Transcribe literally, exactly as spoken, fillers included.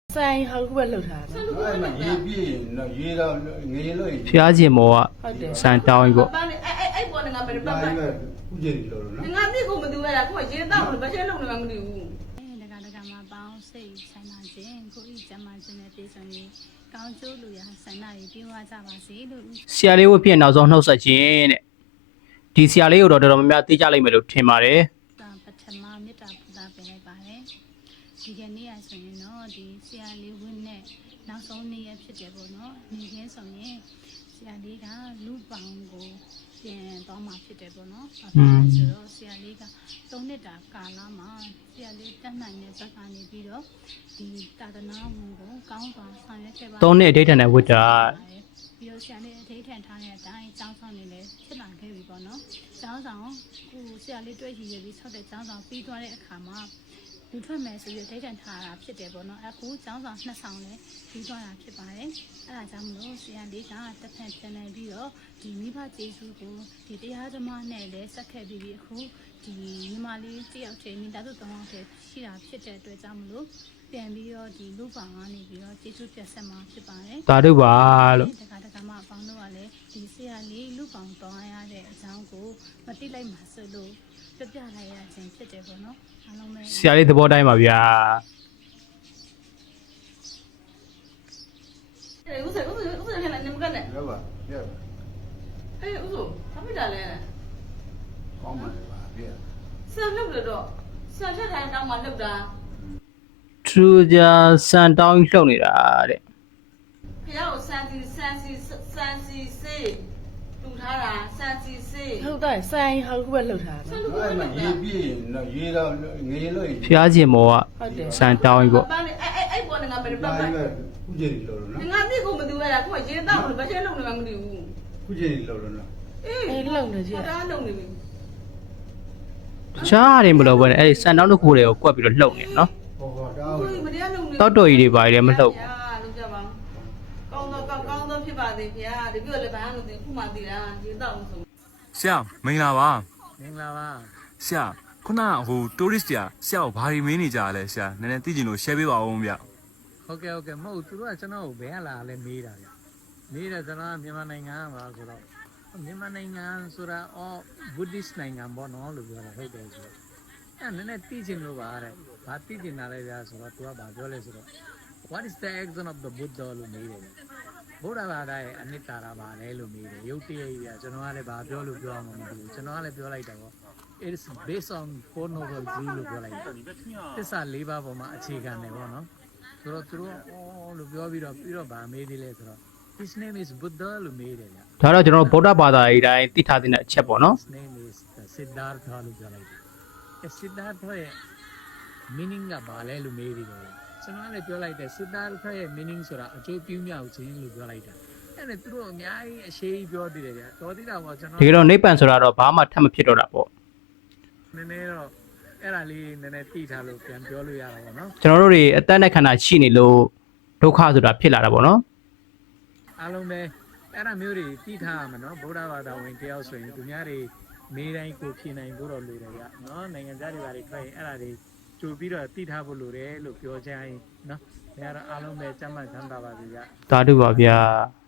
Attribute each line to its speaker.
Speaker 1: ဆိုင်ဟောက်ခုပဲလှုပ်ထားတယ်
Speaker 2: အဲ့မှာရေပြည့်ရင်တော့ရေတော့ငရေလို့
Speaker 3: ဖျားကျင်မောကစံတောင်းကြီးပေါ့
Speaker 4: ဘာလဲအဲ့အဲ့အဲ့ပေါ်နေငါဘယ်လိုပတ်
Speaker 2: ဒါ
Speaker 4: ပတ်
Speaker 2: ကြီးပဲဥကြည်လို့လို့နော်
Speaker 4: ငါပြစ်ကိုမတူရတာကိုကရေတောက်လို့ဘာချက်လုံးနေမှမသိဘူး
Speaker 5: တကတကမှာပေါင်းစိတ်ဆိုင်ပါခြင်းကိုဤကျမခြင်းနဲ့ပြေဆုံးရေးကောင်းကျိုးလူရဆန္ဒရေးပြေဝကြပါစေလို့
Speaker 3: ဆရာလေးဝတ်ဖြစ်နောက်ဆုံးနှုတ်ဆက်ခြင်းတဲ့ဒီဆရာလေးကိုတော့တော်တော်များများသိကြလိမ့်မယ်လို့ထင်ပါတယ်
Speaker 5: ပထမမေတ္တာပူဇော်ပေးလိုက်ပါတယ်ဒီကနေ့ရဆိုရင်တော့ဒီဆရာလေးဝင်းနဲ့နောက်ဆုံးနေ့ရဖြစ်တယ်ပေါ့နော်နေခင်းဆိုရင်ဆရာလေးကလူပောင်ကိုပြန်တော့မှဖြစ်တယ်ပေါ့နော်ဆိုတော့ဆရာလေးကသုံးနှစ်တာကာလမှာဆရာလေးတက်နိုင်တဲ့ဘက်ကနေပြီးတော့ဒီတာသနာဝန်ကိုကောင်းစွာဆောင်ရွက်ခဲ့ပါ
Speaker 3: သုံးနှစ်အဋ္ဌာနဲ့ဝတ်တာ
Speaker 5: ပြီးတော့ဆရာလေးအထိတ်ထန်ထားတဲ့အတိုင်းကျောင်းဆောင်နေလဲဖြစ်လာခဲ့ပြီပေါ့နော်ကျောင်းဆောင်ကိုဆရာလေးတွေ့ရည်ရပြီးဆောက်တဲ့ကျောင်းဆောင်ပြီးသွားတဲ့အခါမှာလူထွက်မယ်ဆိုပြီးအထိတ်ထန်ထားတာဖြစ်တယ်ပေါ့နော်အခုကျောင်းဆောင်နှစ်ဆောင်လဲပြီးသွားတာဖြစ်ပါတယ်အဲဒါကြောင့်မလို့ဆရာလေးကတစ်ဖက်ပြန်နေပြီးတော့ဒီမိဘကျေးဇူးကိုဒီတရားဓမ္မနဲ့လဲဆက်ခဲ့ပြီးပြီးအခုဒီညီမလေးတယောက်ချင်းမိသားစုသုံးယောက်တည်းရှိတာဖြစ်တဲ့အတွက်ကြောင့်မလို့ပြန်ပြီးတော့ဒီလူပောင်ကနေပြီးတော့ကျေးဇူးပြဆက်မှာဖြစ်ပါတယ်
Speaker 3: သာဓုပါလို့
Speaker 5: တခါတခါမှအပေါင်းတို့ကလည်းဒီဆရာလေးလူပောင်တောင်းရတဲ့အကြောင်းကိုမသိလိုက်မှဆိုလို့ပြပြလိုက်ရခြင်းဖြစ်တယ်ပေါ့နော်အားလုံးပဲ
Speaker 3: ဆရာလေးသဘောတိုင်းပါဗျာ
Speaker 4: အဲ့ဦးစေဦးစေဦးစေဟဲ့နေမကနေ
Speaker 2: ရပါရပါ
Speaker 4: အေးဦးစေဘာဖြစ်တာလဲ
Speaker 2: ကောင်းပါလေပါပြည့်
Speaker 4: ဆန်လှုပ်လို့တော့ဆန်ထက်ထိုင်တောင်းမှလှုပ်တာ
Speaker 3: ထူးကြစံတောင်းကြီးလှုပ်နေတာတဲ့
Speaker 4: ဖះကိုဆန်စီဆန်စီဆန်စီစေးတူထားတာဆန်စီစေး
Speaker 1: ဟုတ်တယ်ဆိုင်ဟောက်ခုပဲလှုပ်ထားတယ်
Speaker 2: အဲ့မှာရေပြည့်ရင်တော့ရေတော့ငရေလို့
Speaker 3: ဖျားကျင်မောကစံတောင်းကြီးပေါ့
Speaker 4: ဘာလဲအဲ့အဲ့အဲ့ပေါ်နေငါဘယ်လို
Speaker 2: ဒါ
Speaker 4: ပတ်ပတ်
Speaker 2: ကြီးပဲဥကြည်လို့လို့နော်
Speaker 4: ငါပြစ်ကိုမတူရတာကိုကရေတောက်လို့ဘာချက်လုံးနေမှမသိဘူး
Speaker 2: ဥကြည်လို့လို့နော်
Speaker 4: အေး
Speaker 1: အဲ့လှုပ်နေကြည့်
Speaker 4: ဒါလုံးနေပြီ
Speaker 3: တခြားတွေမလို့ပဲအဲ့ဒီစံတောင်းတစ်ခုတွေကိုကွက်ပြီးတော့လှုပ်နေနော်
Speaker 2: ဟောဟောဒါ
Speaker 4: ဦးမတရားလုံးနေ
Speaker 3: တောက်တော်ကြီးတွေပါလေမလှုပ်
Speaker 4: ဗျာလုံးကြပါကောင်းတော့ကောင်းကောင်းတော့ဖြစ်ပါသေးဗျာဒီပြောလည်းဘာလို့ဒီခုမှတည်တာရေတောက်လို့ဆို
Speaker 6: ဆရာမင်္ဂလာပါ
Speaker 7: မင်္ဂလာပါ
Speaker 6: ဆရာခုနဟိုတိုးရစ်ဆရာဆရာကိုဘာတွေမင်းနေကြလဲဆရာနည်းနည်းသိချင်လို့ share ပေးပါဦးဗျ
Speaker 7: ဟုတ်ကဲ့ဟုတ်ကဲ့မဟုတ်သူတို့ကကျွန်တော်ကိုဘယ်ကလာလဲမေးတာဗျမေးတယ်ကျွန်တော်ကမြန်မာနိုင်ငံမှာဆိုတော့မြန်မာနိုင်ငံဆိုတာအော် Buddhist နိုင်ငံပေါ့နော်လို့ပြောတာဟုတ်တယ်ဆိုတော့အဲ့နည်းနည်းသိချင်လို့ပါတဲ့ဘာသိချင်တာလဲဗျာဆိုတော့သူကဘာပြောလဲဆိုတော့ what is the action of the Buddha လို့မေးတယ်ဗုဒ္ဓဘာသာရဲ့အနိတ္တရာပါလဲလို့မေးတယ်ရုပ်တရက်ကြီးဗျာကျွန်တော်ကလည်းဘာပြောလို့ပြောအောင်မသိဘူးကျွန်တော်ကလည်းပြောလိုက်တာပေါ့ it is based on four noble truths လို့ပြောလိုက်တယ်သစ္စာ၄ပါးပေါ်မှာအခြေခံတယ်ပေါ့နော်ဆိုတော့သူတို့အော်လို့ပြောပြီးတော့ပြီးတော့ဗာမေးသေးလဲဆိုတော့ his name is Buddha လို့မေးတယ်ဗျ
Speaker 3: ဒါတော့ကျွန်တော်ဗုဒ္ဓဘာသာရေးတိုင်းသိထားတဲ့အချက်ပေါ့နော်
Speaker 7: his name is Siddhartha လို့ပြောလိုက်တယ်အဲ Siddhartha ရဲ့ meaning ကဘာလဲလို့မေးပြီးတော့ကျွန်တော်ကလည်းပြောလိုက်တယ် Siddhartha ရဲ့ meaning ဆိုတာအကျိုးပြုမြောက်ခြင်းလို့ပြောလိုက်တာအဲ့ဒါသူတို့အများကြီးအရှိကြီးပြောသေးတယ်ဗျတော်သေးတာပေါ့ကျွန်တော်
Speaker 3: တကယ်တော့နိဗ္ဗာန်ဆိုတာတော့ဘာမှထပ်မဖြစ်တော့တာပေါ့
Speaker 7: နည်းနည်းတော့အဲ့ဒါလေးနည်းနည်းသိထားလို့ပြန်ပြောလို့ရတာပေါ့နော်
Speaker 3: ကျွန်တော်တို့တွေအသက်နဲ့ခန္ဓာရှိနေလို့ဒုက္ခဆိုတာဖြစ်လာတာပေါ့နော်
Speaker 7: အားလုံးပဲအဲ့ဒါမျိုးတွေသိထားရမှာနော်ဗုဒ္ဓဘာသာဝင်တယောက်ဆိုရင်သူများတွေမေးတိုင်းကိုဖြေနိုင်ဖို့တော့လိုတယ်ဗျနော်နိုင်ငံသားတွေဘာတွေထွက်ရင်အဲ့ဒါတွေကြိုပြီးတော့သိထားဖို့လိုတယ်လို့ပြောချင်ရင်နော်ဒါကတော့အားလုံးပဲစမ်းမှတ်ချမ်းသာပါစေဗျ
Speaker 3: သာဓုပါဗျာ